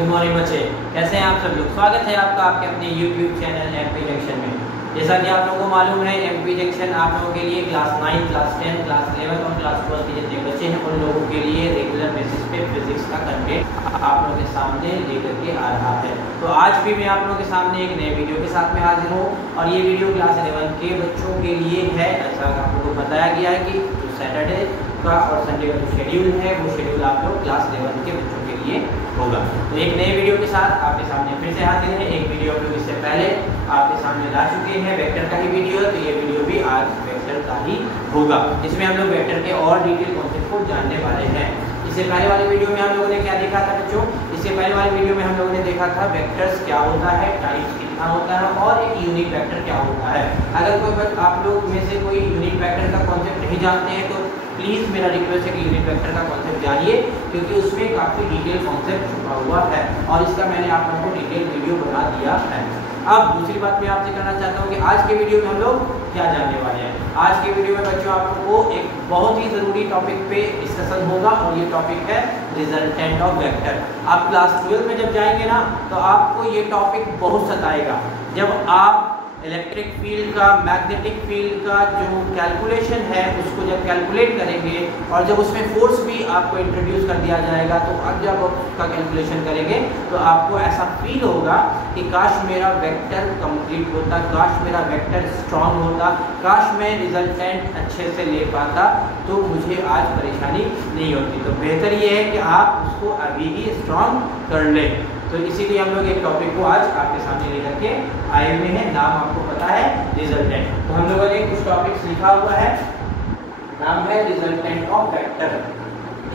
Good morning बच्चे, कैसे हैं आप सब लोग। स्वागत है आपका आपके अपने YouTube चैनल एमपी जंक्शन में। जैसा कि आप लोगों को मालूम है, एमपी जंक्शन आप लोगों के लिए क्लास 9, क्लास 10, क्लास 11 और क्लास 12 के जितने बच्चे हैं उन लोगों के लिए रेगुलर बेसिस पे फिजिक्स का कंटेंट आप लोगों के सामने लेकर के आ रहा है। तो आज भी मैं आप लोगों के सामने एक नए वीडियो के साथ में हाजिर हूँ और ये वीडियो क्लास 11 के बच्चों के लिए है। ऐसा आप लोगों को बताया गया है कि जो सैटरडे का और संडे का जो शेड्यूल है वो शेड्यूल आप लोग क्लास 11 के बच्चों के लिए होगा। तो एक नए वीडियो के साथ आपके सामने फिर से हाजिर है। एक वीडियो हम लोग इससे पहले आपके सामने ला चुके हैं, वेक्टर का ही वीडियो है, तो ये वीडियो भी आज वेक्टर का ही होगा। इसमें हम लोग वेक्टर के और डिटेल कॉन्सेप्ट को जानने वाले हैं। इससे पहले वाले वीडियो में हम लोगों ने क्या देखा था बच्चों? इससे पहले वाले वीडियो में हम लोगों ने देखा था वेक्टर्स क्या होता है, टाइप्स कितना होता है और एक यूनिट वेक्टर क्या होता है। अगर कोई आप लोग में से कोई यूनिट वेक्टर का कॉन्सेप्ट नहीं जानते हैं तो प्लीज़ मेरा रिक्वेस्ट है कि यूनिट वेक्टर का कॉन्सेप्ट जानिए, क्योंकि उसमें काफ़ी डिटेल कॉन्सेप्ट छुपा हुआ है और इसका मैंने आप लोगों को डिटेल वीडियो बना दिया है। अब दूसरी बात मैं आपसे करना चाहता हूँ कि आज के वीडियो में हम लोग क्या जानने वाले हैं। आज के वीडियो में बच्चों आप लोगों को एक बहुत ही ज़रूरी टॉपिक पे डिस्कशन होगा और ये टॉपिक है रिजल्टेंट ऑफ वेक्टर। आप क्लास 12 में जब जाएंगे ना तो आपको ये टॉपिक बहुत सताएगा। जब आप इलेक्ट्रिक फील्ड का, मैग्नेटिक फील्ड का जो कैलकुलेशन है उसको जब कैलकुलेट करेंगे और जब उसमें फोर्स भी आपको इंट्रोड्यूस कर दिया जाएगा तो अब जब उसका कैलकुलेशन करेंगे तो आपको ऐसा फील होगा कि काश मेरा वेक्टर कंप्लीट होता, काश मेरा वेक्टर स्ट्रांग होता, काश मैं रिजल्टेंट अच्छे से ले पाता तो मुझे आज परेशानी नहीं होती। तो बेहतर ये है कि आप उसको अभी ही स्ट्रांग कर लें। तो इसीलिए हम लोग एक टॉपिक को आज आपके सामने लेकर के आए हुए हैं। नाम आपको पता है रिजल्टेंट। तो हम लोगों ने कुछ टॉपिक्स लिखा हुआ है, नाम है रिजल्टेंट ऑफ वेक्टर।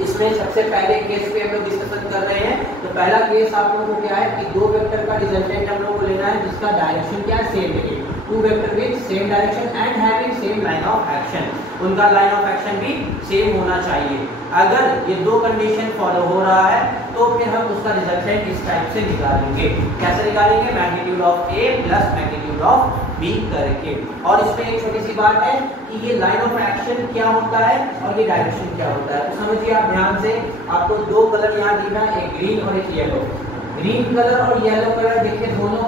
इसमें सबसे पहले केस पे हम लोग डिस्कशन कर रहे हैं। तो पहला केस आप लोगों को क्या है कि दो वेक्टर का रिजल्टेंट हम लोगों को लेना है जिसका डायरेक्शन क्या है, सेम है। Two vector with same direction and having same line of action, उनका लाइन ऑफ एक्शन भी सेम होना चाहिए। अगर ये दो कंडीशन फॉलो हो रहा है तो फिर हम उसका रिजल्टेंट इस टाइप से निकालेंगे। कैसे निकालेंगे? Magnitude of A plus magnitude of B करके। और इसमें एक छोटी सी बात है कि ये लाइन ऑफ एक्शन क्या होता है और ये डायरेक्शन क्या होता है। तो समझिए आप ध्यान से, आपको दो कलर यहाँ दिख रहा है, एक ग्रीन और एक येलो। ग्रीन कलर और येलो कलर देखिए दोनों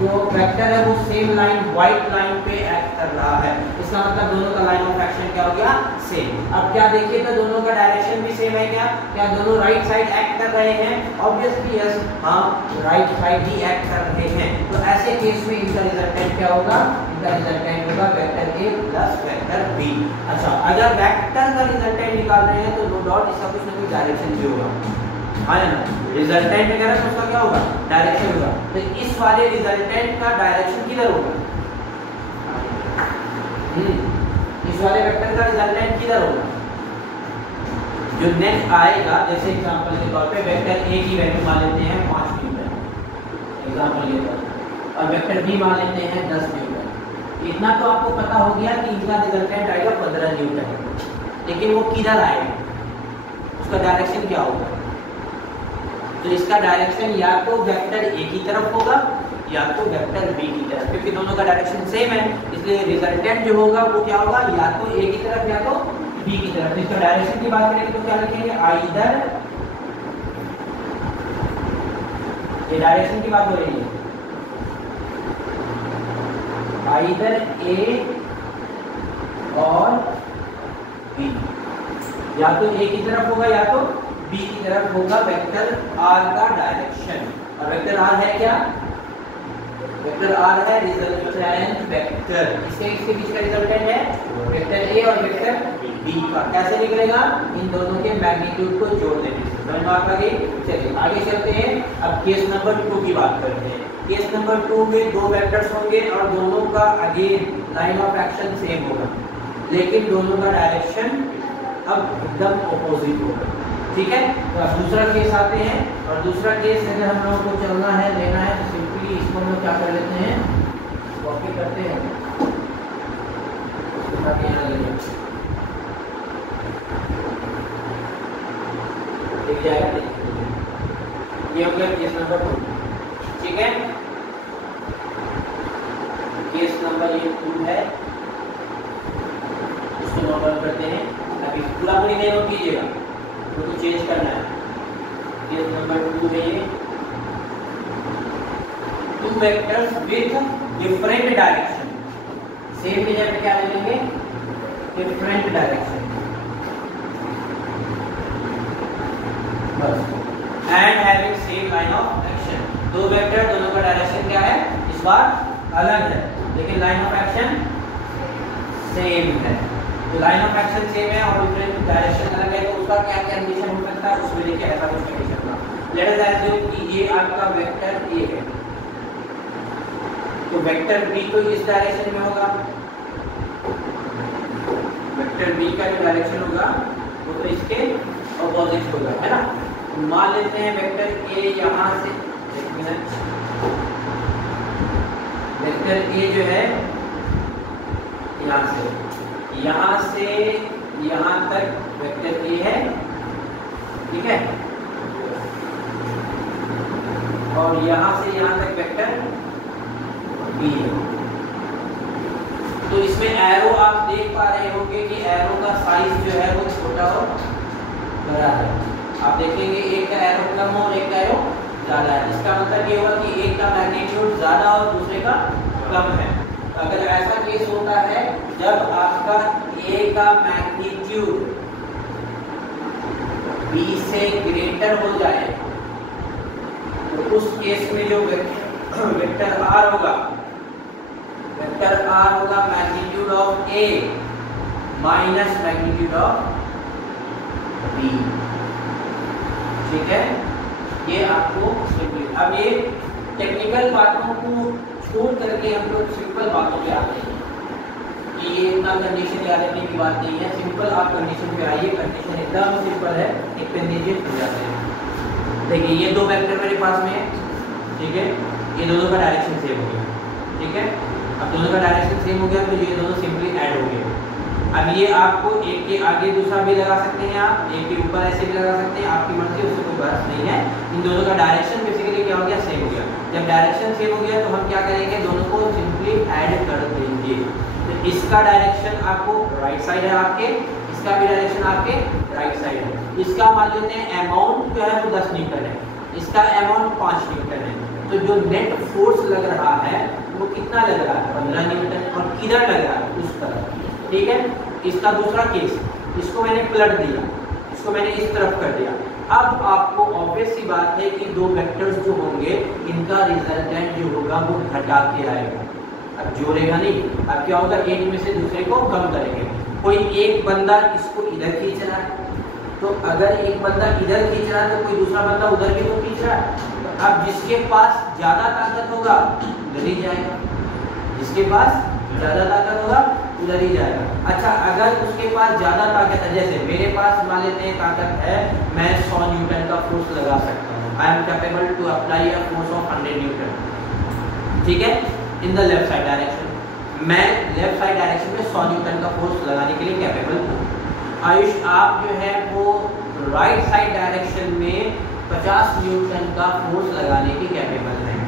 जो वेक्टर है वो सेम लाइन, व्हाइट लाइन पे एक्ट कर रहा है। इसका मतलब दोनों का लाइन ऑफ एक्शन क्या हो गया, सेम। अब क्या देखिए तो दोनों का डायरेक्शन भी सेम है। क्या दोनों राइट साइड एक्ट कर रहे हैं? ऑब्वियसली यस, हाँ राइट साइड ही एक्ट कर रहे हैं। तो ऐसे केस में इनका रिजल्टेंट क्या होगा? इनका रिजल्टेंट होगा vector A plus vector B. अच्छा, अगर वेक्टर का रिजल्टेंट निकाल रहे हैं तो नो डाउट इसका कुछ ना कुछ डायरेक्शन भी होगा, हाँ ना। रिजल्टेंट वगैरह तो उसका क्या होगा, डायरेक्शन होगा। तो इस वाले रिजल्टेंट का डायरेक्शन किधर होगा? इस वाले वेक्टर का रिजल्टेंट किधर होगा? जो नेक्स्ट आएगा, जैसे एग्जांपल के तौर पे वेक्टर ए की वैल्यू मान लेते हैं 5 न्यूटन, एग्जांपल के तौर पे, और वेक्टर बी मान लेते हैं 10 न्यूटन। इतना तो आपको पता हो गया कि इनका रिजल्टेंट आएगा 15 न्यूटन। लेकिन वो किधर आएगा, उसका डायरेक्शन क्या होगा? तो इसका डायरेक्शन या तो वेक्टर ए की तरफ होगा या तो वेक्टर बी की तरफ, क्योंकि दोनों का डायरेक्शन सेम है। इसलिए रिजल्टेंट जो होगा वो क्या होगा, या तो ए की तरफ या तो बी की तरफ। इसका डायरेक्शन की बात करेंगे तो क्या लिखेंगे, आइदर, ये डायरेक्शन की बात हो रही है, आइदर ए और बी, या तो ए की तरफ होगा या तो बी की तरफ होगा वेक्टर आर का डायरेक्शन। और वेक्टर आर है क्या? वेक्टर आर है रिजल्टेंट वेक्टर। इसके बीच का रिजल्टेंट है वेक्टर ए और वेक्टर बी का। कैसे निकलेगा? इन दोनों के मैग्नीट्यूड को जोड़ देने से। समझ में आ गई? चलिए आगे चलते हैं। अब केस नंबर 2 की बात करते हैं। केस नंबर 2 में दो वेक्टर्स होंगे और दोनों का again line of action same होगा, लेकिन दोनों का डायरेक्शन अब एकदम ऑपोजिट होगा। ठीक है, तो अब दूसरा केस आते हैं। और दूसरा केस अगर हम लोगों को चलना है, लेना है, तो सिंपली इसको हम लोग क्या कर लेते हैं, कॉपी करते हैं, लिख जाएगा। ये हो गया केस नंबर 2। ठीक है, केस नंबर ये 2 है, उसको नोट डाउन करते हैं। अभी पूरी नहीं नोट कीजिएगा, तो चेंज करना है। केस नंबर 2 है ये, two vectors with different direction, same की जगह क्या ले लेंगे, डिफरेंट डायरेक्शन बस, and having same line of action. दो वेक्टर दोनों का डायरेक्शन क्या है, इस बार अलग है लेकिन लाइन ऑफ एक्शन सेम है। तो लाइन ऑफ एक्शन सेम है और डिफरेंट डायरेक्शन अलग है, तो उसका क्या कंडीशन हो सकता है, उसमें देखिए ऐसा कुछ कंडीशन था। लेट अस अज्यूम कि ये आपका वेक्टर ए है, तो वेक्टर बी तो इस डायरेक्शन में होगा, वेक्टर बी का जो डायरेक्शन होगा वो तो इसके ऑपोजिट होगा, है ना। मान लेते हैं वेक्टर ए यहाँ से, एक मिनट, वेक्टर ए जो है यहाँ से यहाँ तक वेक्टर ए है, ठीक है, और यहाँ से यहाँ तक वेक्टर बी है। तो इसमें एरो आप देख पा रहे होंगे कि एरो का साइज जो है वो छोटा और बड़ा है। आप देखेंगे एक का एरो कम और एक का एरो ज्यादा है, इसका मतलब ये हुआ कि एक का मैग्नीट्यूड ज्यादा और दूसरे का कम है। अगर ऐसा केस होता है जब आपका ए का मैग्नीट्यूड बी से ग्रेटर हो जाए, तो उस केस में जो वेक्टर आर होगा, वेक्टर आर होगा magnitude of A minus magnitude of B, ठीक है। ये आपको अब ये टेक्निकल बातों को छोड़ करके हम लोग सिंपल बातों पे आते हैं कि ये इतना कंडीशन याद रखने की बात नहीं है। सिंपल आप कंडीशन पे आइए, कंडीशन एकदम सिंपल है, एक पे नीचे हो जाते हैं। देखिए ये दो वेक्टर मेरे पास में है, ठीक है, ये दोनों का डायरेक्शन सेम हो गया, ठीक है। अब दोनों का डायरेक्शन सेम हो गया तो ये दोनों सिंपली ऐड हो गए। अब ये आपको एक के आगे दूसरा भी लगा सकते हैं, आप एक के ऊपर ऐसे भी लगा सकते हैं, आपकी मर्जी, उससे कोई बहस नहीं है। इन दोनों का डायरेक्शन बेसिकली क्या हो गया, सेम हो गया। जब डायरेक्शन सेम हो गया तो हम क्या करेंगे, दोनों को सिंपली ऐड कर देंगे। तो इसका डायरेक्शन आपको राइट साइड है आपके, इसका भी डायरेक्शन आपके राइट साइड है। इसका मान लेते हैं अमाउंट जो है वो 10 न्यूटन है, इसका अमाउंट 5 न्यूटन है। तो जो नेट फोर्स लग रहा है वो कितना लग रहा है, 15 न्यूटन, और किधर लग रहा है, उस तरफ, ठीक है। इसका दूसरा केस, इसको मैंने पलट दिया, इसको मैंने इस तरफ कर दिया। अब आपको ऑब्वियस सी बात है कि दो वेक्टर्स जो होंगे इनका रिजल्टेंट जो होगा वो घटा के आएगा, अब जोड़ेगा नहीं। अब क्या होगा, एक में से दूसरे को कम करेंगे। कोई एक बंदा इसको इधर खींच रहा है, तो अगर एक बंदा इधर खींच रहा है तो कोई दूसरा बंदा उधर भी तो खींच रहा है। तो अब जिसके पास ज्यादा ताकत होगा उधर ही जाएगा, जिसके पास ज्यादा ताकत होगा उधर ही जाएगा। अच्छा, अगर उसके पास ज्यादा ताकत है, जैसे मेरे पास मान लेते हैं ताकत है, मैं 100 न्यूटन का फोर्स लगा सकता हूँ, I am capable to apply a force of 100 newton, ठीक है, in the left side direction. मैं लेफ्ट साइड डायरेक्शन में 100 न्यूटन का फोर्स लगाने के लिए कैपेबल हूँ। आयुष, आप जो है वो राइट साइड डायरेक्शन में 50 न्यूटन का फोर्स लगाने की कैपेबल है।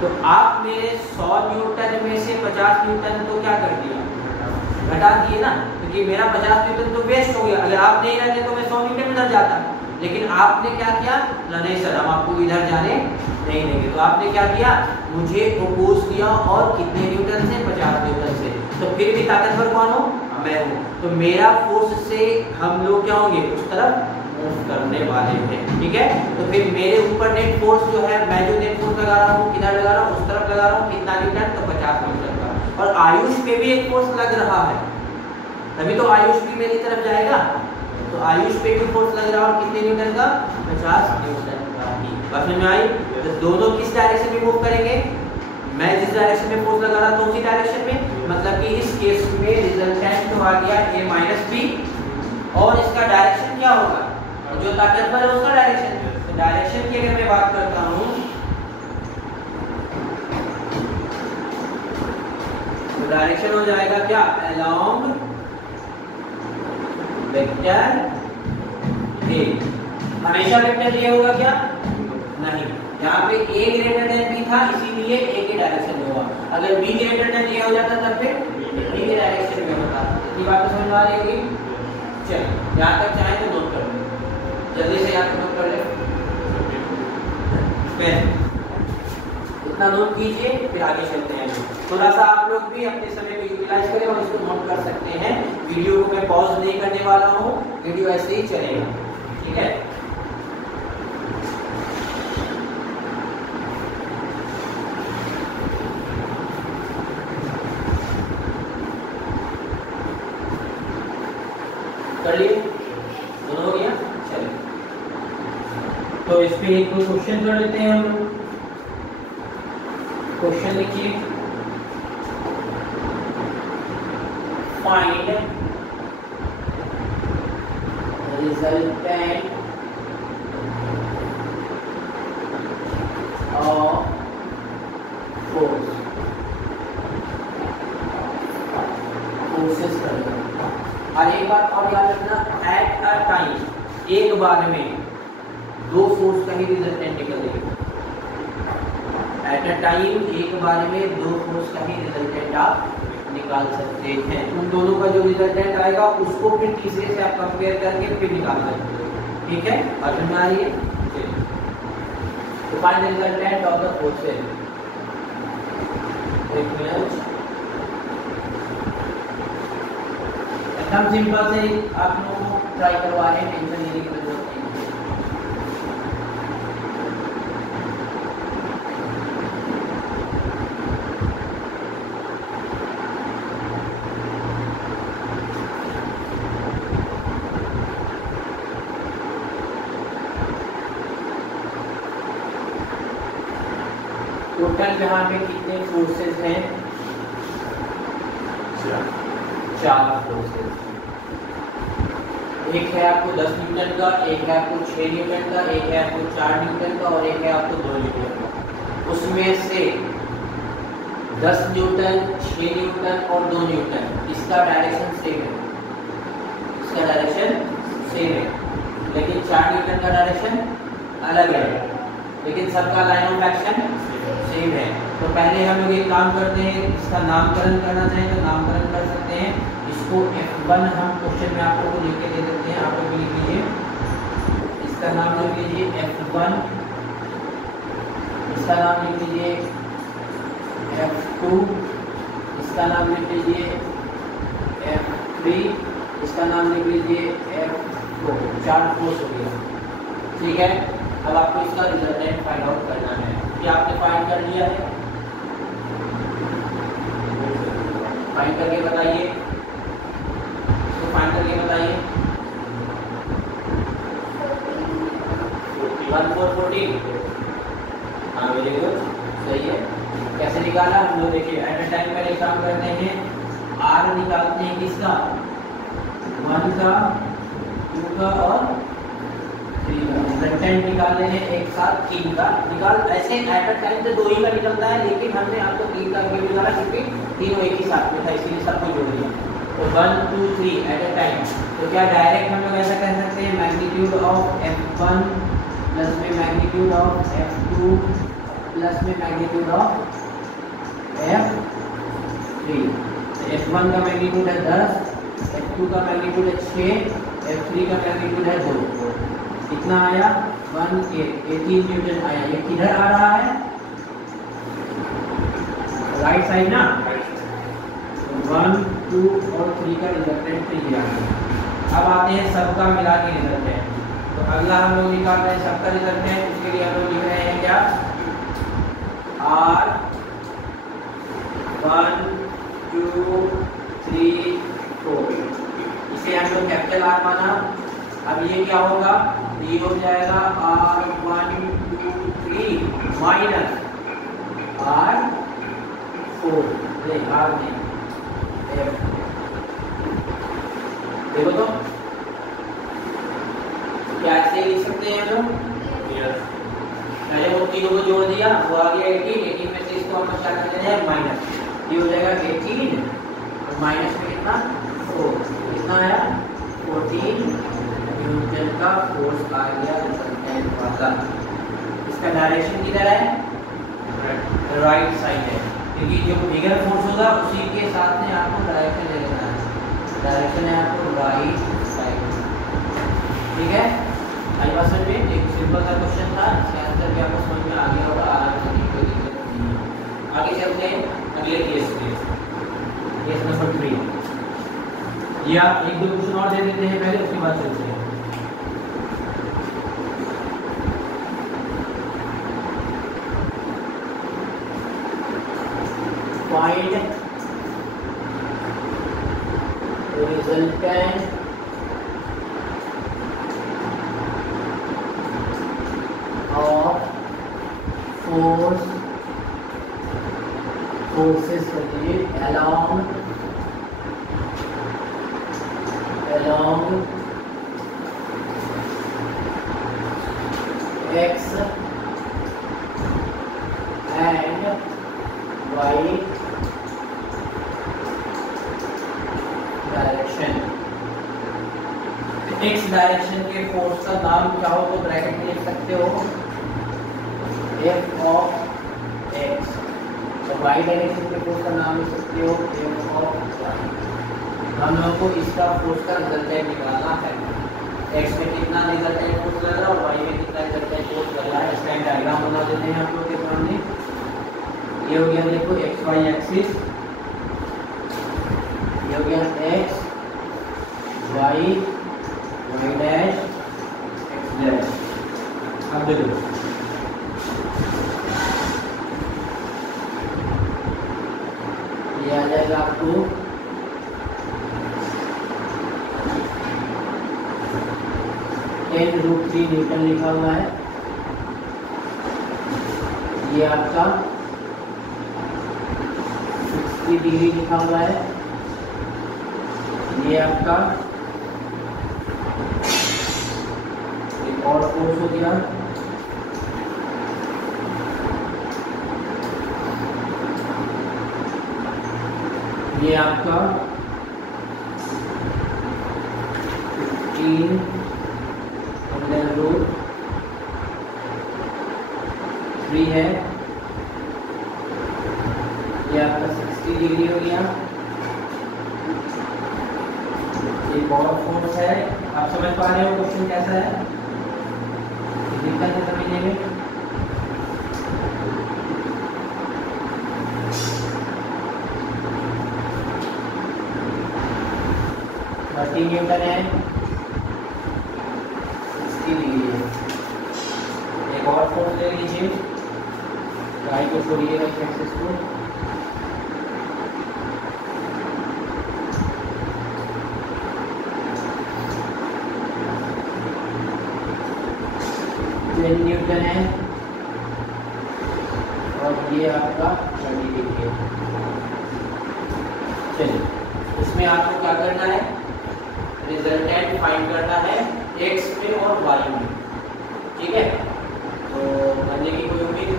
तो आप मेरे 100 न्यूटन में से 50 न्यूटन तो क्या कर दिया, घटा दिए ना, क्योंकि मेरा 50 न्यूटन तो वेस्ट हो गया। अगर आप नहीं रहते तो मैं 100 न्यूटन उधर जाता, लेकिन आपने क्या किया, नहीं सर हम आपको इधर जाने नहीं देंगे। तो आपने क्या किया, मुझे अपोज किया, और कितने न्यूटन से, 50 न्यूटन से। तो फिर भी ताकतवर कौन हो, मैं हूँ। तो मेरा फोर्स से हम लोग क्या होंगे, उस तरफ मूव करने वाले हैं, ठीक है। तो फिर मेरे ऊपर नेट फोर्स जो है, मैं जो नेट फोर्स लगा रहा हूँ किधर लगा रहा हूँ, उस तरफ लगा रहा हूँ, कितना न्यूटन, तो 50 न्यूटन का। और आयुष पे भी एक फोर्स लग रहा है, तभी तो आयुष भी मेरी तरफ जाएगा। तो आयुष पे भी फोर्स लग रहा है, और कितने न्यूटन का, 50 न्यूटन का ही। बस में आई। तो दोनों किस डायरेक्शन में मूव करेंगे, मैं जिस डायरेक्शन में फोर्स लगा रहा था उसी डायरेक्शन में। मतलब कि इस केस में रिजल्टेंट तो आ गया a माइनस बी, और इसका डायरेक्शन क्या होगा, जो ताकतवर है उसका डायरेक्शन। तो डायरेक्शन की अगर मैं बात करता हूँ, तो डायरेक्शन हो जाएगा क्या, अलोंग वेक्टर ए। हमेशा वेक्टर ए होगा क्या, नहीं, यहाँ पे a ग्रेटर देन b था, इसीलिए a के डायरेक्शन में हुआ। अगर b ग्रेटर देन a हो जाता तब फिर b के डायरेक्शन में होता। ये बात समझ में आ रही होगी। चलिए यहाँ तक चाहे तो नोट कर लें, जल्दी से यहाँ नोट कर ले, इतना इतना नोट कीजिए, फिर आगे चलते हैं। थोड़ा सा आप लोग भी अपने समय को यूटिलाइज करें और इसको नोट कर सकते हैं। वीडियो को मैं पॉज नहीं करने वाला हूँ, वीडियो ऐसे ही चलेगा, ठीक है। कर लिए, दोनों हो गया, चलिए। तो इस पे एक क्वेश्चन कर लेते हैं हम लोग। क्वेश्चन लिखिए, find resultant of force, forces कर लेते हैं। और एक बात और याद रखना, एट अ टाइम एक बार में दो फोर्स का ही रिजल्टेंट निकल देगा। एट अ टाइम एक बार में दो फोर्स का ही रिजल्टेंट आप निकाल सकते हैं। उन दोनों का जो रिजल्टेंट आएगा उसको फिर तीसरे से आप कंपेयर करके फिर निकाल सकते हैं, ठीक है। और समझ आ रही है, तो find the resultant of the forces. एकदम सिंपल से आप लोगों को ट्राई करवा रहे हैं, टेंशन लेने की जरूरत नहीं। टोटल यहाँ पे कितने फोर्सेस हैं? चार फोर्सेस। एक है आपको 10 न्यूटन का, एक है आपको 6 न्यूटन का, एक है आपको 4 न्यूटन का और एक है आपको 2 न्यूटन का। उसमें से 10 न्यूटन, 6 न्यूटन और 2 न्यूटन, इसका डायरेक्शन सेम है, इसका डायरेक्शन सेम है, लेकिन 4 न्यूटन का डायरेक्शन अलग है, लेकिन सबका लाइन ऑफ एक्शन सेम है। तो पहले हम लोग एक काम करते हैं, इसका नामकरण करना चाहें तो नामकरण कर सकते हैं। इसको F1 हम क्वेश्चन में आप लोगों को लिख के दे देते हैं, आप लोग लिख लीजिए, इसका नाम लिख लीजिए F1, इसका नाम लिख लीजिए F2, इसका नाम लिख लीजिए F3, इसका नाम लिख लीजिए F4। 4 फोर्स हो गया, ठीक है। अब आपको इसका रिजल्टेंट फाइंड आउट करना है। क्या आपने फाइंड कर लिया है? फाइंड करके बताइए, तो फाइंड करके बताइए। 1414, हाँ वेरी गुड, सही है। कैसे निकाला हम लोग? देखिए एट अ टाइम पहले काम करते हैं, R निकालते हैं किसका? 1 का, 2 का और 3 का। रिजल्टेंट निकाल लेंगे एक साथ 3 का निकाल। ऐसे एट अ टाइम तो 2 ही का निकलता है, लेकिन हमने आपको 3 का क्यों निकाला? क्योंकि तीनों एक ही साथ में था, इसीलिए सबको जोड़ दिया। तो 1 2 3 एट अ टाइम। तो क्या डायरेक्ट हम लोग ऐसा कह सकते हैं, मैग्नीट्यूड ऑफ F1 प्लस में मैग्नीट्यूड ऑफ F2 प्लस में मैग्नीट्यूड ऑफ F3। तो F1 का मैग्नीट्यूड है 10, F2 का मैग्नीट्यूड है 6, F3 का मैग्नीट्यूड है 2। कितना आया? 18 न्यूटन आया। ये किधर आ रहा है? राइट साइड ना। 1 2 और 3 का रिजल्टेंट ये आ गया। अब आते हैं सबका मिला के रिजल्टेंट। तो अगला हम लोग निकाल रहे हैं सबका रिजल्टेंट। उसके लिए हम लोग लिख रहे हैं क्या? R 1 2 3 4। इसे हम लोग कैपिटल R माना। अब ये क्या होगा? ये हो जाएगा R1 2 3 माइनस R4, R नहीं F। देखो तो क्या ऐसे लिख सकते हैं हम लोग? पहले वो तीनों को जोड़ दिया, वो आ गया 18 में से इसको हम क्या कर देते हैं? माइनस। ये हो जाएगा 18 और माइनस में कितना? 4। कितना आया? 14 न्यूटन का फोर्स आ गया रिजल्टेंट वाला। इसका डायरेक्शन किधर है? राइट साइड है, क्योंकि जो बिगर फोर्स होगा उसी के साथ में आपको डायरेक्शन ले लेना है। डायरेक्शन है आपको राइट साइड, ठीक है। आई बात समझ में? एक सिंपल सा क्वेश्चन था, इसका आंसर भी आपको समझ में आ गया होगा, आराम से कोई दिक्कत नहीं है। ये आप एक दो क्वेश्चन और दे देते हैं पहले, उसके बाद चलते हैं। Find the resultant of forces along x and y direction. x direction के फोर्स का नाम चाहो तो ब्रैकेट में लिख सकते हो f of x, तो y डायरेक्शन के फोर्स का नाम लिख सकते हो f of y। हम लोगों को इसका फोर्स का रिजल्टेंट निकालना है, x में कितना रिजल्टेंट फोर्स लग रहा है और y में कितना रिजल्टेंट फोर्स लग रहा है। इसका एक डायग्राम बना देते हैं आप लोगों के सामने। ये हो गया देखो एक्स वाई एक्सिस, ये हो गया X Y Y dash X dash. अब देखो ये आ जाएगा आपको 10√3 न्यूटन लिखा हुआ है। ये आपका 60 डिग्री लिखा हुआ है। ये आपका एक और फोर्स हो गया, ये आपका 15 √3 है। ये आपका 60 डिग्री हो गया। एक और फोर्स है, आप समझ पा रहे हो क्वेश्चन कैसा है, दिक्कत है समझने में। न्यूटन है, 60 डिग्री है। एक और फोर्स ले लीजिए, y को छोड़िएगा एक्सिस को, न्यूटन है और ये आपका 30 डिग्री है। चलिए इसमें आपको क्या करना है, रिजल्टेंट फाइंड करना है x में और y में, ठीक है। तो करने की कोई उम्मीद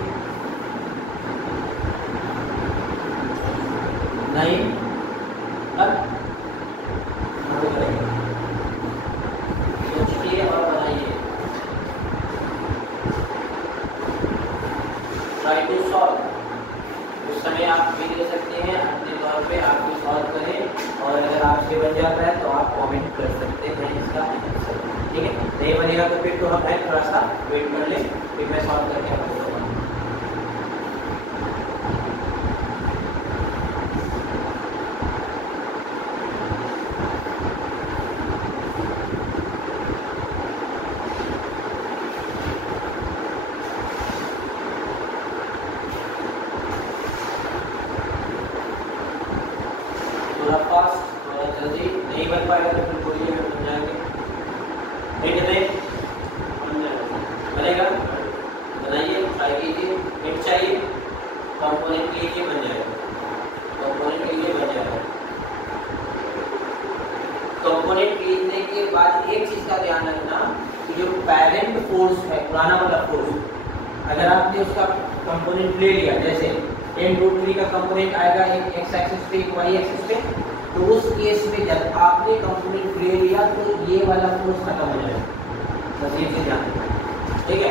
नहीं, अब करेंगे, सोचिए और बनाइए। ट्राई टू सॉल्व, उस समय आप भी दे सकते हैं, अपने तौर पे आप भी सॉल्व करें और अगर आपसे बन जाता है तो आप कमेंट कर सकते हैं इसका आंसर, ठीक है। नहीं बनेगा तो फिर तो हम थोड़ा सा वेट कर लें, फिर मैं सॉल्व करके आपको बताऊंगा। थोड़ा फास्ट, थोड़ा जल्दी, नहीं बन पाएगा तो फिर बोलिए, हम समझाएंगे। बनेगा, बनाइए, ट्राई कीजिए। हिट चाहिए, कंपोनेंट लीजिए, बन जाएगा। कंपोनेंट लीजिए, बन जाएगा। कंपोनेंट लीजने के बाद एक चीज का ध्यान रखना कि जो पेरेंट फोर्स है, पुराना वाला फोर्स, अगर आपने उसका कंपोनेंट ले लिया, जैसे 10√3 का कंपोनेंट आएगा एक एक्स एक्सिस पे एक वाई एक्सिस पे, तो उस केस में जब आपने कंपोनेंट ले लिया तो ये वाला फोर्स खत्म हो जाएगा। बस ये चीज ध्यान रखना, ठीक है।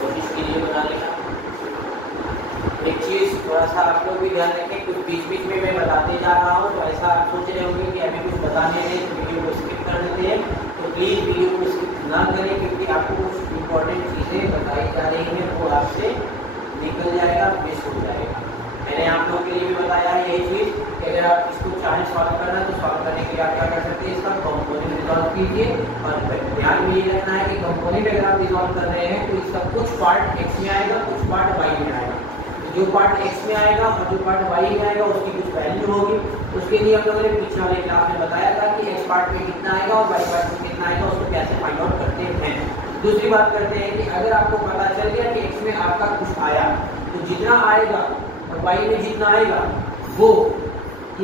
कोशिश कीजिए बना लेना। एक चीज थोड़ा सा आप लोग भी ध्यान रखें, कुछ बीच बीच में मैं बताते जा रहा हूँ तो ऐसा आप सोच रहे होंगे कि अभी कुछ बताने में तो वीडियो को स्किप कर देते हैं, तो प्लीज़ वीडियो को स्किप ना करें, क्योंकि आपको कुछ इंपॉर्टेंट चीज़ें बताई जा रही हैं वो आपसे निकल जाएगा, मिस हो जाएगा, मैंने आप लोगों के लिए भी बताया है यही चीज़ कि अगर आप इसको चाहें सॉल्व करना तो सॉल्व करने के लिए आप क्या कर सकते हैं, इसका कंपोनेंट रिजॉल्व कीजिए। और ध्यान में ये रखना है कि कंपोनेंट अगर आप रिजॉल्व कर रहे हैं तो इसका कुछ पार्ट x में आएगा, कुछ पार्ट y में आएगा। तो जो पार्ट x में आएगा और जो पार्ट y में आएगा उसकी कुछ वैल्यू होगी। उसके लिए हम लोगों ने पिछले वाले क्लास में बताया था कि x पार्ट में कितना आएगा और y पार्ट में कितना आएगा, उसको कैसे फाइंड आउट करते हैं। दूसरी बात करते हैं कि अगर आपको पता चल गया कि x में आपका कुछ आया तो जितना आएगा और y में जितना आएगा वो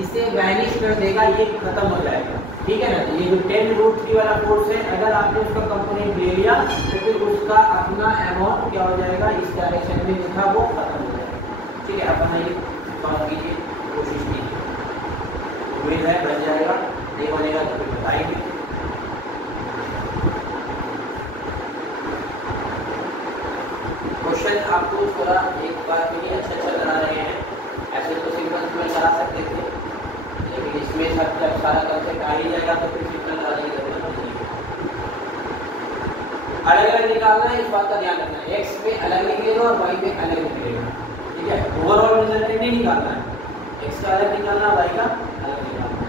इसे वैनिश कर देगा, ये खत्म हो जाएगा। ठीक है ना। तो ये जो 10√3 वाला फोर्स है, अगर आपने उसका कंपोनेंट ले लिया तो फिर उसका अपना अमाउंट क्या हो जाएगा, इस डायरेक्शन में जो था वो खत्म हो जाएगा। ठीक है, आप बनाइए, सॉल्व कीजिए, कोशिश कीजिए, उम्मीद है बन जाएगा। नहीं बनेगा तो फिर बताएंगे। क्वेश्चन आपको थोड़ा एक बार के लिए अच्छा करा रहे हैं, ऐसे तो सिंपल में करा सकते थे, लेकिन इसमें सब जब सारा कंसेप्ट आ ही जाएगा तो फिर सिंपल कराने की जरूरत नहीं है। अलग अलग निकालना है, इस बात का ध्यान रखना है। x में अलग निकलेगा और y में अलग निकलेगा। ठीक है, ओवरऑल रिजल्ट नहीं निकालना है, x का अलग निकालना, y का अलग निकालना।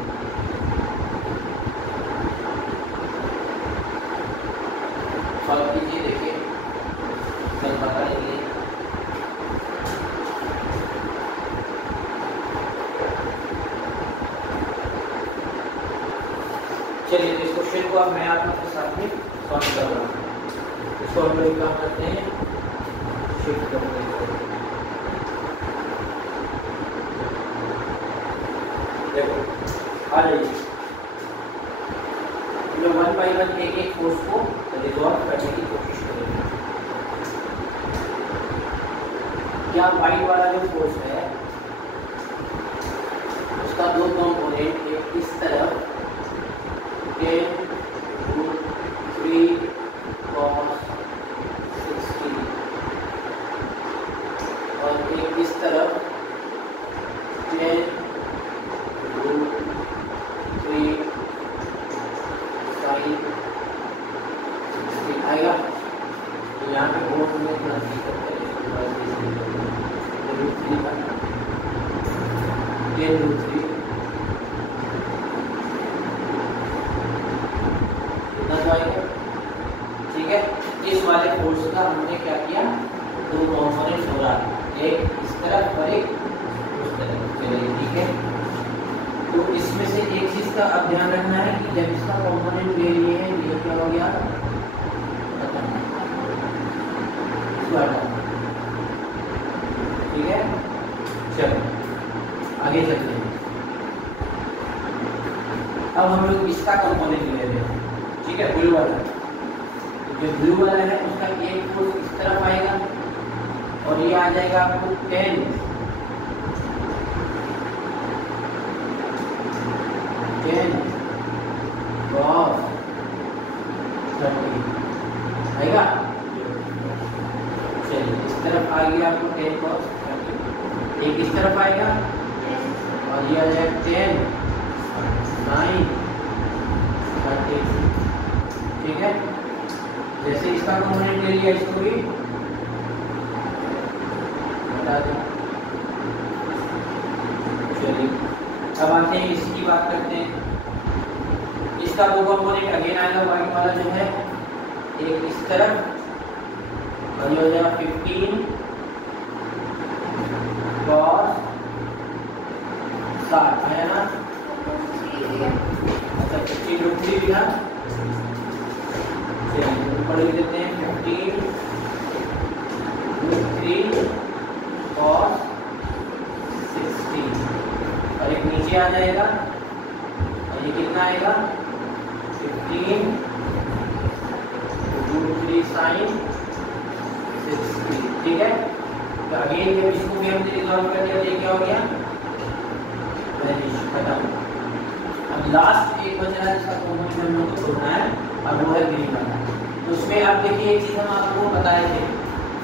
सॉल्व कीजिए, देखिए कल पता नहीं। चलिए इस क्वेश्चन को अब मैं आप लोगों के साथ में सॉल्व कर रहा हूँ। इसको हम लोग क्या करते हैं, शिफ्ट करते हैं। देखो आ जाइए, हम लोग 1 बाय 1 एक फोर्स को रिजॉल्व करने की कोशिश करेंगे। क्या वाइड वाला जो फोर्स है उसका दो कंपोनेंट, एक इस तरफ 10√3 cos 60 और एक इस तरफ 10√3 sin 60 आएगा। तो यहाँ पे बोर्ड में नजदीक करते हैं, 10√3 ठीक है। इस वाले फोर्स का हमने क्या किया, दो कंपोनेंट हो रहा है, एक इस तरफ और एक उस तरफ। चलिए ठीक है, तो इसमें से एक चीज का अब ध्यान रखना है कि जब इसका कंपोनेंट ले लिए हैं, ये क्या हो गया, ठीक है। चलो आगे चलते हैं। अब हम लोग इसका कंपोनेंट ले रहे हैं, ठीक है, ब्लू वाला। जो ब्लू वाला है उसका एक फोर्स इस तरफ आएगा और ये आ जाएगा आपको 10 cos 30 आएगा। चलिए इस तरफ आ गया आपको 10 cos 30, एक इस तरफ आएगा और ये आ जाएगा 10 sin 30। ठीक है, जैसे इसका कंपोनेंट ले लिया, इसको भी बता दें। चलिए अब आते हैं इसकी बात करते हैं। इसका दो कंपोनेंट अगेन आएगा, वाइट वाला जो है, एक इस तरफ और ये हो जाएगा 15 cos 60 आया ना। अच्छा 15√3 भी है, ऊपर लिख देते हैं 15√3 cos 60 और एक नीचे आ जाएगा और ये कितना आएगा, 15√3 sin 60। ठीक है, तो अगेन जब इसको भी हमने रिजॉल्व कर दिया, ये क्या हो गया, खत्म। अब लास्ट एक बचा है जिसका कंपोनेंट हम लोग को ढूंढना है, और वो है ग्रीन वाला। तो उसमें आप देखिए एक चीज हम आपको बताए थे,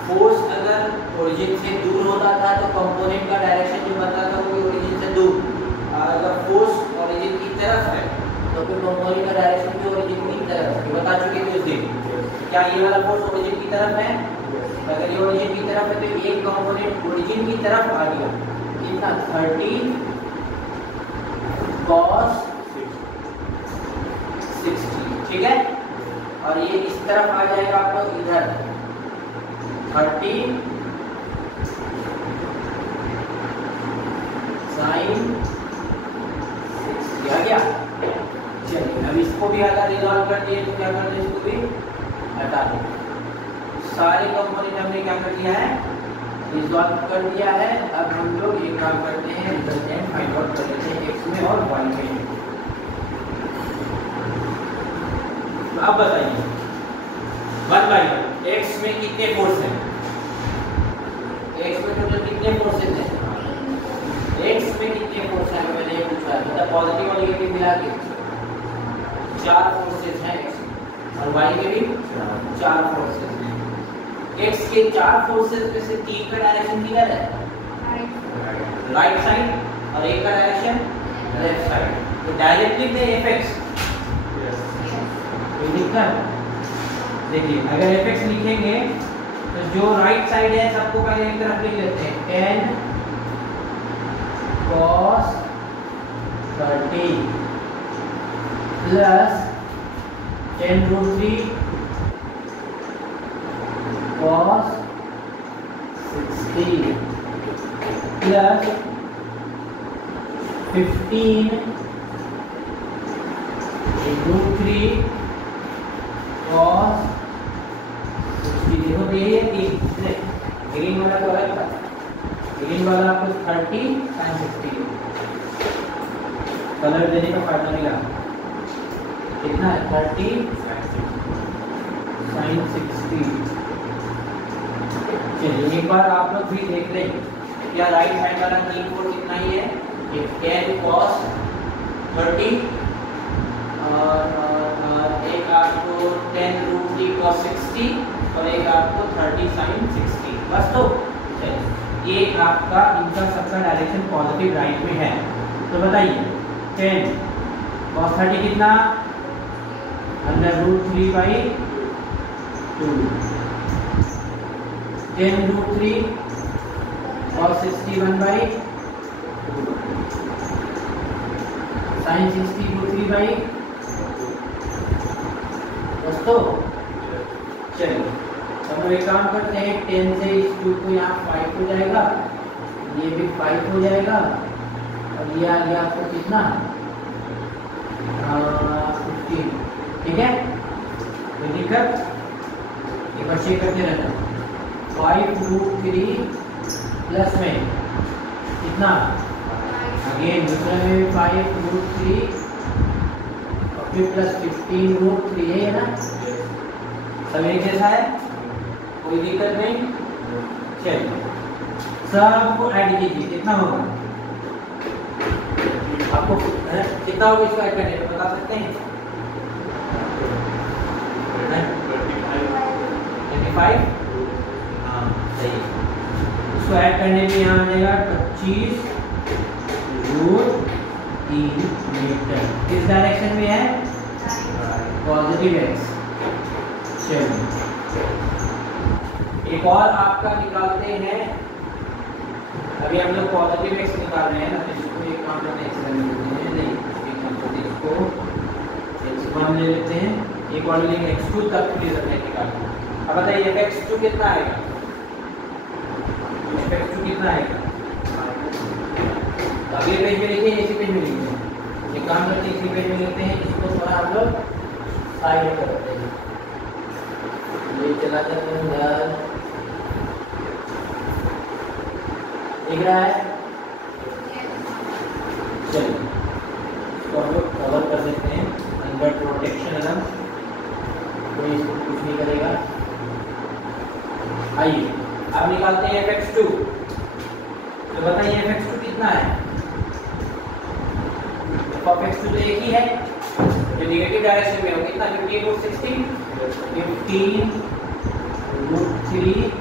फोर्स अगर ओरिजिन से दूर होता था तो कंपोनेंट का डायरेक्शन जो बनता था वो ओरिजिन से दूर, अगर फोर्स ओरिजिन की तरफ है तो फिर कंपोनेंट का डायरेक्शन भी ओरिजिन की तरफ है। बता चुके थे उस दिन, क्या ये वाला फोर्स ओरिजिन की तरफ है, अगर ये ओरिजिन की तरफ है तो एक कंपोनेंट ओरिजिन की तरफ आ गया, कितना 30 cos 60, ठीक है। और ये इस तरफ आ जाएगा आपको इधर 30 sin 60 आ गया। चलिए अब इसको भी अगर रिजॉल्व कर दिए तो क्या कर दें, इसको भी हटा दें। सारे कंपोनेंट हमने क्या कर दिया है, रिजॉल्व कर दिया है। अब हम लोग एक काम करते हैं, रिजल्टेंट फाइंड आउट कर लेते हैं x में और y में। तो अब बताइए 1/1 x में कितने फोर्स हैं, x में टोटल कितने फोर्सेस हैं, x में कितने फोर्स हैं मैंने ये पूछा है। मतलब पॉजिटिव और नेगेटिव मिला के 4 फोर्सेस हैं x में, और y में भी 4 फोर्सेस हैं। x के 4 फोर्सेस में से 3 का डायरेक्शन किधर है, राइट साइड, और एक का डायरेक्शन लेफ्ट साइड। तो डायरेक्टली में fx देखिए, अगर fx लिखेंगे तो जो राइट साइड है सबको पहले एक तरफ लिख लेते हैं 10 cos 30 plus 10√3 cos 60 plus 15 √3 cos 60। देखो तो यही है कि ग्रीन वाला तो अलग था, ग्रीन वाला आपको 30 sin 60 कलर देने का फायदा मिला। कितना है 30 sin 60। चलिए एक बार आप लोग भी देख लें, क्या राइट साइड वाला तीन फोर्स कितना ही है, 10 cos 30 और एक आपको 10√3 cos 60 और एक आपको 30 sin 60। बस तो चलिए एक आपका इनका सबका डायरेक्शन पॉजिटिव राइट में है। तो बताइए 10 cos 30 कितना, √3/2, 10√3 cos 60 1/2, sin 60 √3/2। दोस्तों चलिए अब हम एक काम करते हैं, 10 से इस 2 को यहाँ 5 हो जाएगा, ये भी 5 हो जाएगा, और ये आ गया आपको कितना 15, ठीक है। कोई दिक्कत, एक बार चेक करते रहना। 5√3 प्लस में कितना, अगेन दूसरे में 5√3 और फिर प्लस 15√3 है ना, सब एक जैसा है, कोई दिक्कत नहीं। चलिए सबको ऐड कीजिए, कितना होगा आपको कितना होगा इसको ऐड करने में बता सकते हैं, 25। हाँ सही है, इसको ऐड करने में यहाँ आ जाएगा 25√3 मीटर। किस डायरेक्शन में है, पॉजिटिव एक्स। चलिए एक और आपका निकालते हैं, अभी हम लोग पॉजिटिव एक्स निकाल रहे हैं ना, तो इसको एक काम करते हैं एक्स ले लेते हैं, नहीं एक काम करते हैं इसको x1 ले लेते हैं, एक और लेंगे x2 तक रिजल्ट निकालना। अब बताइए x2 कितना आएगा, x2 कितना आएगा, अगले पेज में लिखिए, इसी पेज में लिखिए। एक काम करते हैं इसी पेज में लिखते हैं, इसको थोड़ा हम लोग साइड करते हैं, ये चला जाता है अंदर, दिख रहा है। चलिए इसको हम लोग कवर कर देते हैं, अंदर प्रोटेक्शन एकदम, कोई इसको कुछ नहीं करेगा। आइए अब निकालते हैं fx2। तो बताइए fx2 कितना है, fx2 तो एक ही है, जो निगेटिव डायरेक्शन में होगा कितना, 15√60, 15√3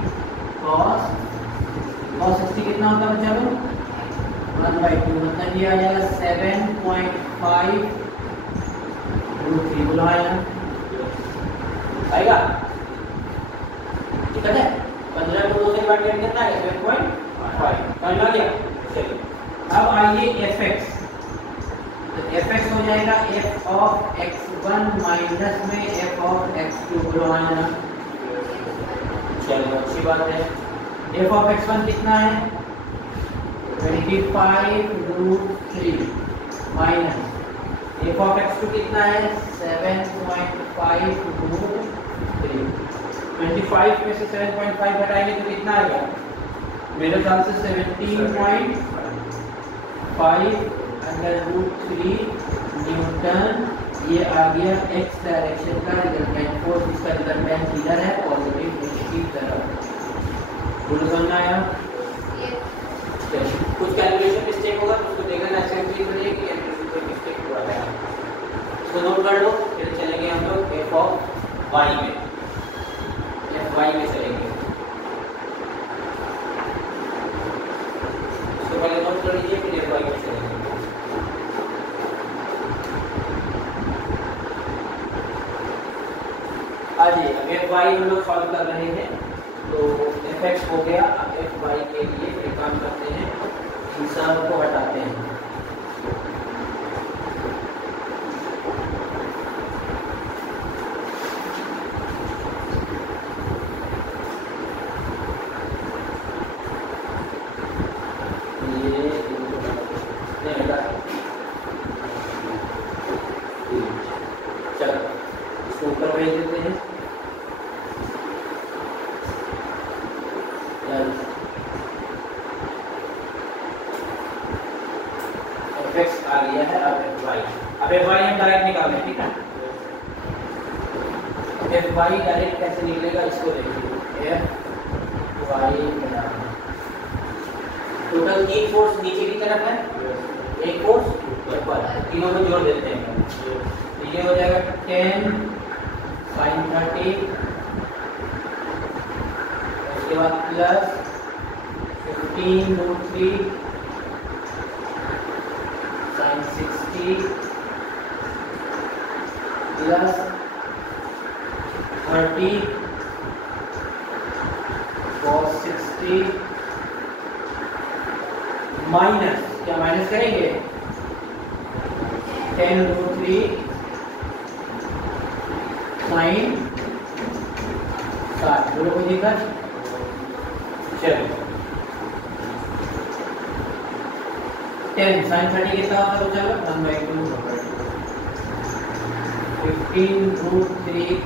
cos 60 कितना होता है बच्चा लोग, 1/2, मतलब ये आ जाएगा 7.5√3। बोलो आएगा, ठीक है। 15 को 2 से डिवाइड करके कितना है, 7.5। समझ में आ गया। चलिए अब आइए एफ एक्स, तो एफ एक्स हो जाएगा एफ ऑफ x1 माइनस में एफ ऑफ x2 बोलो आना। चलो अच्छी बात है। एफ ऑफ x1 कितना है 25√3 माइनस एफ ऑफ x2 कितना है 7.5√3। 25 में से 7.5 घटाएंगे तो कितना आएगा मेरे ख्याल से 17.5/√3 न्यूटन। ये आ गया x डायरेक्शन का रिजल्टेंट फोर्स, जिसका रिजल्टेंट इधर है पॉजिटिव नेगेटिव तरफ। फुल बनना है। कुछ कैलकुलेशन मिस्टेक होगा तो उसको देखना नेचुरली करिए कि कोई मिस्टेक हुआ है, इसको नोट कर लो। फिर चलेंगे हम लोग f ऑफ y में, f y में चलेंगे। इसको पहले नोट कर लीजिए फिर f y में चलेंगे। आइए अब f y हम लोग सॉल्व कर रहे हैं, तो f x हो गया। अब f y के लिए एक काम करते हैं, इन सब को हटाते हैं। चलो इसको ऊपर भेज देते हैं। fx आ गया है। अब fy, अब fy हम डायरेक्ट निकालें, ठीक है। fy डायरेक्ट कैसे निकलेगा इसको देखिए। fy टोटल 3 फोर्स नीचे की तरफ है, एक फोर्स ऊपर, तीनों को जोड़ देते हैं। तो ये हो जाएगा 10 sin 30, उसके बाद plus 15√3 sin 60 plus 30 cos 60 minus, क्या माइनस करेंगे 10√3 sin 60। बोलो कोई दिक्कत? चलो 10 sin 30 कितना होता है बच्चा? 1/2। 15√3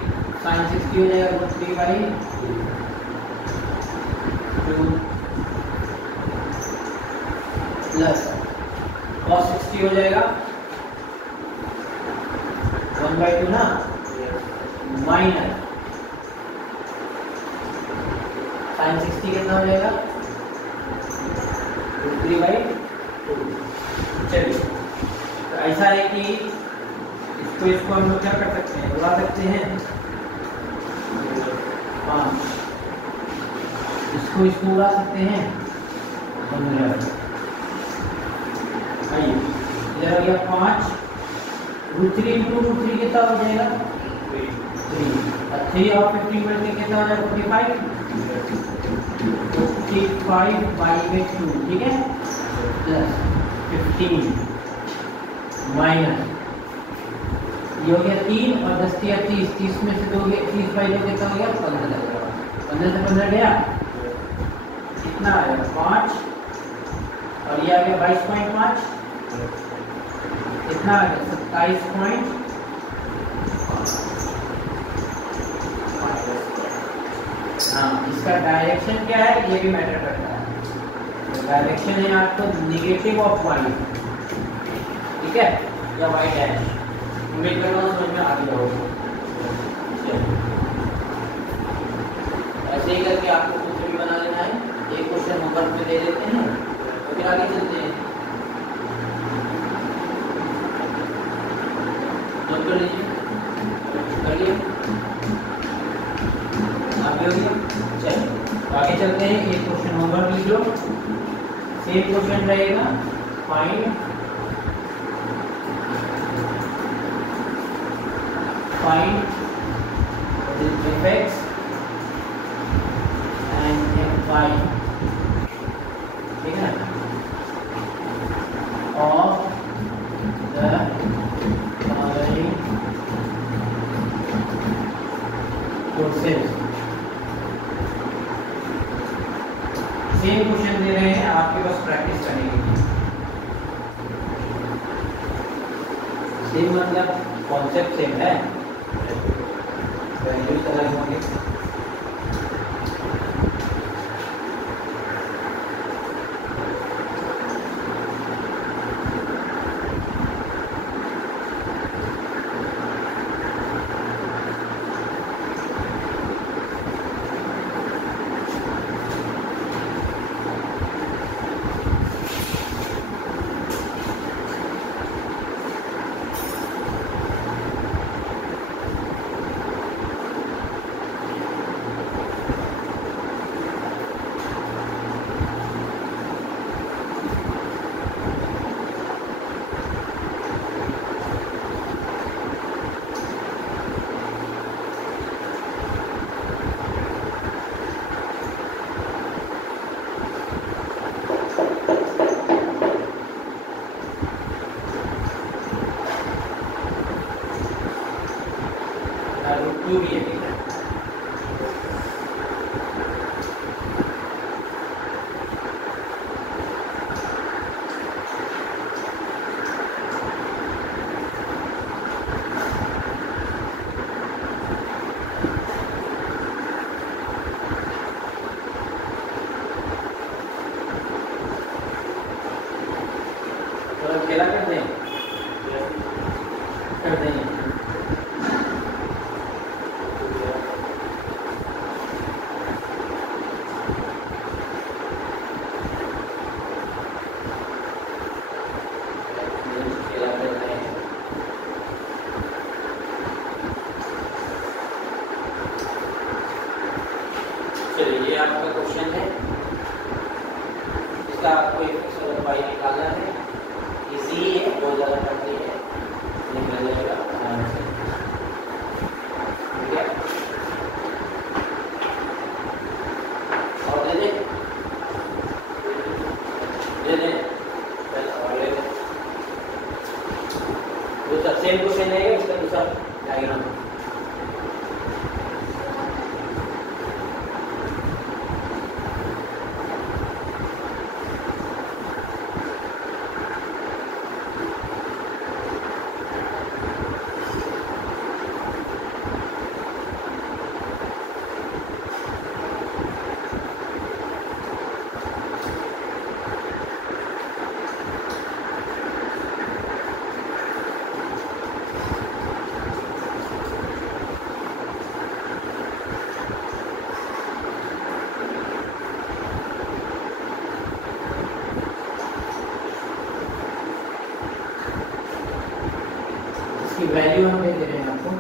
sin 60 हो जाएगा √3/2 प्लस cos 60 हो जाएगा 1/2 ना, माइनस sin 60 कितना हो जाएगा √3/2। चलिए तो ऐसा है कि इसको हम लोग क्या कर सकते हैं, उड़ा सकते हैं 5, इसको उड़ा सकते हैं 15। आइए इधर आ गया 5, √3 × √3 कितना हो जाएगा 3, और 3 और 15 मिलकर कितना हो जाएगा 45/2, ठीक है, प्लस 15 माइनस ये हो गया 3 और 10 × 30, 30 में से 2 गया, 30/2 कितना हो गया 15। 15 से 15 गया कितना आया 5, और ये आ गया 22.5, कितना आ गया 27.5। हाँ, इसका डायरेक्शन क्या है ये भी मैटर करता है। डायरेक्शन है आपको नेगेटिव ऑफ y, ठीक है, या y डैश। उम्मीद करता हूँ समझ में आ गया होगा। ऐसे ही करके आपको कुछ भी बना लेना है। एक क्वेश्चन होमवर्क में दे देते हैं तो फिर आगे चलते हैं। नोट कर लीजिए, कर लिए आगे हो गया। चलिए आगे चलते हैं। एक क्वेश्चन होमवर्क लिख लो, सेम क्वेश्चन रहेगा, फाइंड fx and fy, ठीक है। फोर्सेस। सेम क्वेश्चन दे रहे हैं आपके पास प्रैक्टिस करने के लिए। सेम मतलब कॉन्सेप्ट सेम है, वैल्यूज अलग होंगे। रूट 2 भी है। तो खेला कर दें, कर देंगे। चलिए ये आपका क्वेश्चन है, इसका आपको x और y निकालना है। इजी है, बहुत ज़्यादा करती है, निकल जाएगा आराम से। ठीक है, और दे दे और ले दूसरा सेम क्वेश्चन है, इसका दूसरा डायग्राम। इसकी वैल्यू हम दे रहे हैं आपको।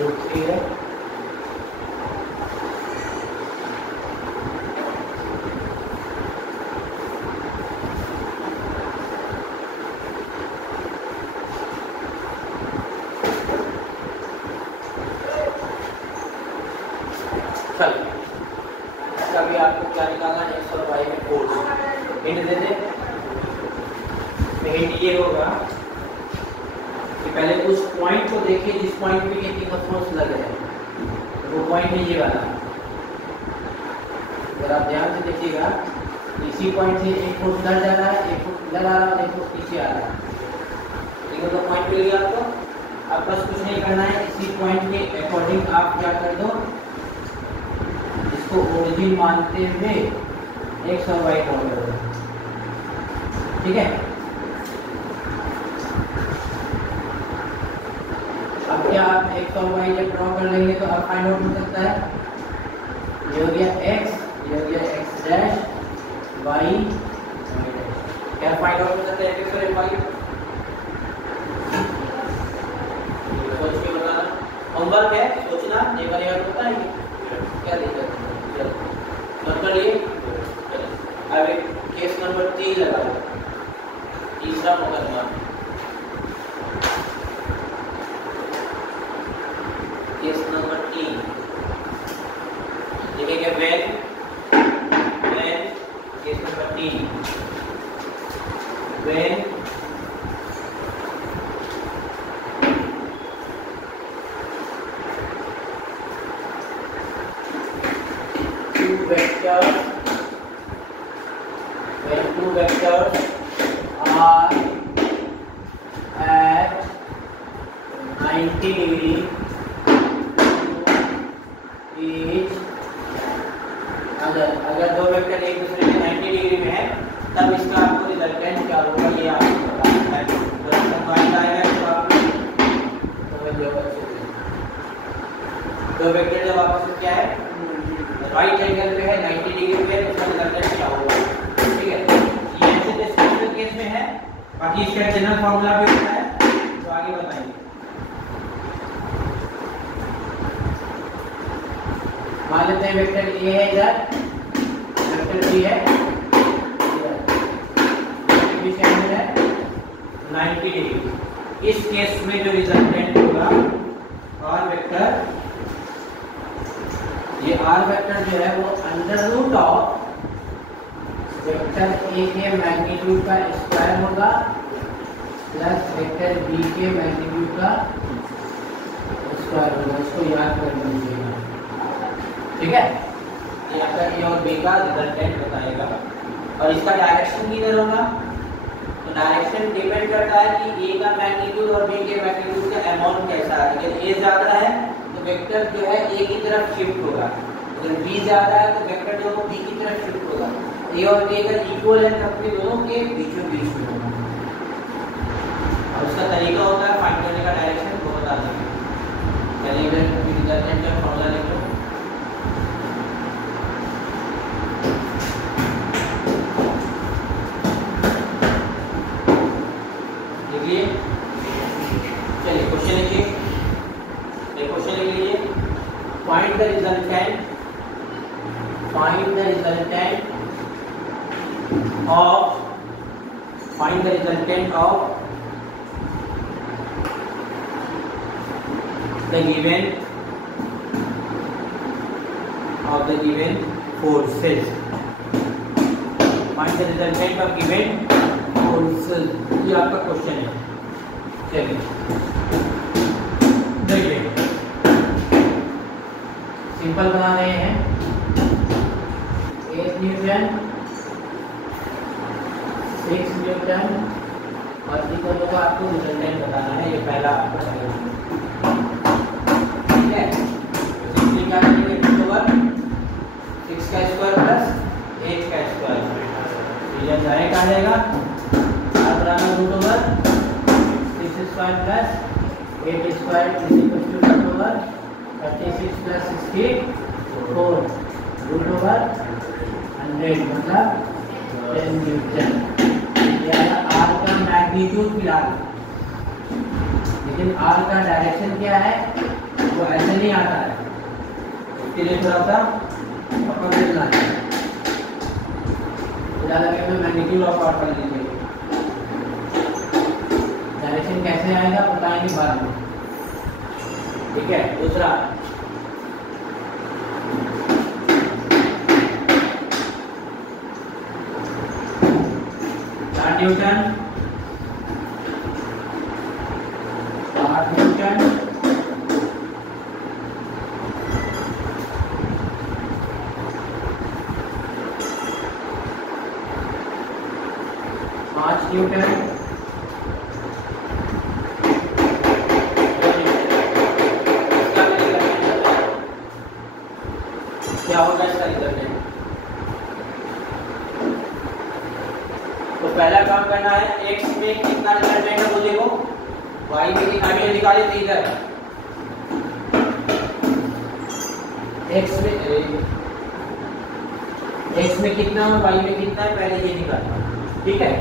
रूट 3 है, चल इसका भी आपको क्या निकालना है, x और y में फोर्स। हिंट दे दे, हिंट ये होगा कि पहले उस पॉइंट को देखिए जिस पॉइंट पे कितनी का फोर्स लग रहा है। वो पॉइंट है ये वाला, अगर आप ध्यान से देखिएगा इसी पॉइंट से एक फोर्स इधर जा रहा है, एक फोर्स इधर आ रहा है, एक फोर्स पीछे आ रहा है। ठीक है, तो पॉइंट मिल गया आपको। अब बस कुछ नहीं करना है, इसी पॉइंट के अकॉर्डिंग आप क्या कर दो, इसको ओरिजिन मानते हुए x और y ड्रॉ कर दो। ठीक है, अब क्या आप x और y जब ड्रॉ कर लेंगे तो आप फाइंड आउट हो सकता है, ये हो गया x, ये हो गया x डैश, y क्या फाइंड आउट हो सकता है x और y। सोच के बताना, होमवर्क है, सोचना, एक बार याद होता है क्या दिक्कत है। नोट कर लिए, अब एक केस नंबर 3 लगा लो, तीसरा मुकदमा। केस नंबर 3 लिखेंगे when case number 3 when two vectors are at 90 degree each अगर दो वेक्टर एक दूसरे के 90 डिग्री में है तब इसका आपको रिजल्टेंट क्या होगा ये आपको बताना है। तो आएगा तो आप दो वेक्टर जब आपस में क्या है राइट एंगल पे है 90 डिग्री पे है तो उसका रिजल्टेंट क्या होगा। ठीक है, ये ऐसे स्पेशल केस में है, बाकी इसका जनरल फार्मूला भी होता है तो आगे बताएंगे। मान लेते हैं वेक्टर ए है इधर, वेक्टर बी है इधर, बीच एंगल है 90 डिग्री। इस केस में जो रिजल्टेंट होगा आर वेक्टर, ये आर वेक्टर जो है वो under root of vector A के मैग्नीट्यूड का स्क्वायर होगा प्लस वेक्टर बी के मैग्नीट्यूड का स्क्वायर होगा। इसको याद कर लीजिएगा। ठीक है, ये आपका ए और बी का रिजल्टेंट बताएगा और इसका डायरेक्शन किधर होगा। तो डायरेक्शन डिपेंड करता है कि ए का मैग्नीट्यूड और बी के मैग्नीट्यूड का अमाउंट कैसा है। अगर ए ज्यादा है तो वेक्टर जो है ए की तरफ शिफ्ट होगा, अगर बी ज्यादा है तो वेक्टर जो बी की तरफ शिफ्ट होगा। ए और बी का इक्वल है अपने दोनों के बीचों बीच में होगा और उसका तरीका होता है फाइंड करने का डायरेक्शन वो बता देंगे। पहले इधर रिजल्टेंट का फॉर्मूला लिख लो। चलिए क्वेश्चन लिखिए, क्वेश्चन लिख लीजिए। Find the resultant of the given forces. Find the resultant of given forces. ये आपका क्वेश्चन है। चलिए देखिए, सिंपल बना रहे हैं। 8 न्यूटन 6 न्यूटन और दोनों का आपको रिजल्टेंट बताना है। ये पहला आपका ठीक है। सिंपली क्या करेंगे, रूट ओवर 6 का स्क्वायर प्लस 8 का स्क्वायर, ये जाए का जाएगा बराबर root over 6 square plus 8 square is equal to root over 36 plus 64 root over 100 मतलब 10 न्यूटन। आर का मैग्नीट्यूड फिलहाल, लेकिन आर का डायरेक्शन क्या है वो ऐसे नहीं आता है, इसके लिए थोड़ा सा अपन देखना है। ज़्यादा में मैग्नीट्यूड ऑफ आर कर लीजिए, डायरेक्शन कैसे आएगा बताएंगे बाद में। ठीक है, दूसरा न्यूटन 8 न्यूटन 5 न्यूटन क्या होगा इसका रिजल्टेंट। तो पहला काम करना है, x में कितना रिजल्टेंट है वो देखो, y में कितना निकाले थे इधर। x में कितना और y में कितना है पहले ये निकालना। ठीक है,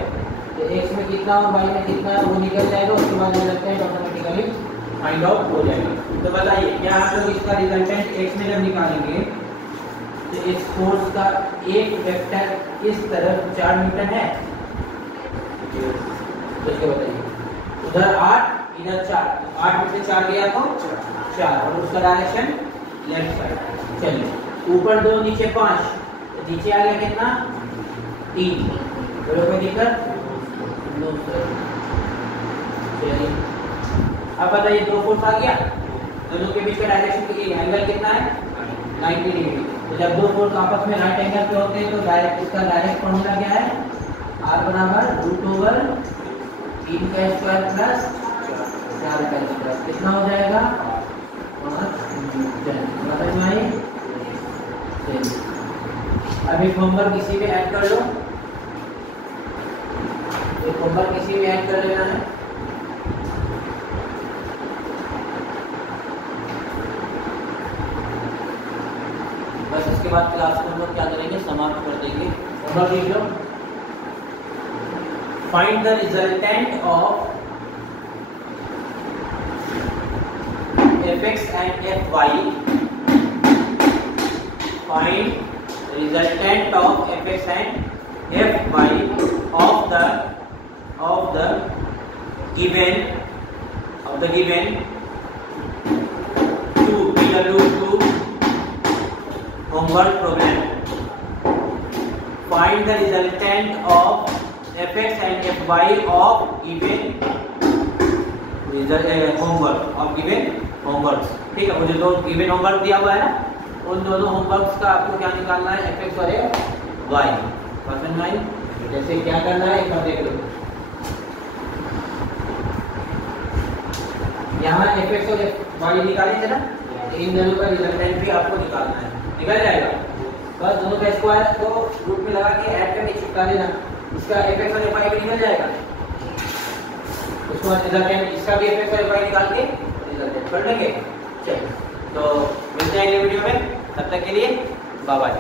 तो x में कितना और y में कितना है वो निकल जाएगा, उसके बाद रिजल्टेंट ऑटोमेटिकली फाइंड आउट हो जाएगा। तो बताइए क्या आप लोग इसका रिजल्टेंट x में जब निकालेंगे तो इस फोर्स का एक वेक्टर इस तरफ 4 न्यूटन है, तो बताइए उधर 8 इधर 4, 8 में से 4 गया तो 4 और उसका डायरेक्शन लेफ्ट साइड। चलिए ऊपर 2 नीचे 5, तो नीचे आ गया कितना 3, कोई दिक्कत अब बताइए दो फोर्स आ गया, दोनों के बीच का डायरेक्शन की एंगल कितना है 90 डिग्री। तो जब दो फोर्स आपस में राइट एंगल पे होते हैं तो डायरेक्ट इसका डायरेक्ट फॉर्मूला क्या है R बराबर √3 का स्क्वायर प्लस 4 का स्क्वायर कितना हो जाएगा 5 समझ में आई। अब एक होमवर्क किसी में ऐड कर लो, एक होमवर्क किसी में ऐड कर लेना है। बस इसके बाद क्लास को हम लोग क्या करेंगे समाप्त कर देंगे। होमवर्क लिख लो, find the resultant of fx and fy, find resultant of fx and fy of the given two PW2 homework problem. Find the resultant of fx and fy of given homework. ठीक है, मुझे दो given homework दिया हुआ है ना, उन दोनों होमवर्क्स का आपको क्या निकालना है fx और y। समझ में आई? जैसे क्या करना है एक बार देख लो, यहाँ fx और y निकाले थे ना, इन दोनों का रिजल्टेंट भी आपको निकालना है, निकल जाएगा। बस दोनों का स्क्वायर को रूट में लगा के ऐड करके चिपका देना, इसका fx और y भी निकल जाएगा। उसके बाद रिजल्टेंट इसका भी fx और y निकाल के रिजल्टेंट कर लेंगे। चलिए, तो मिलते हैं अगले वीडियो में, तब तक के लिए बाय बाय।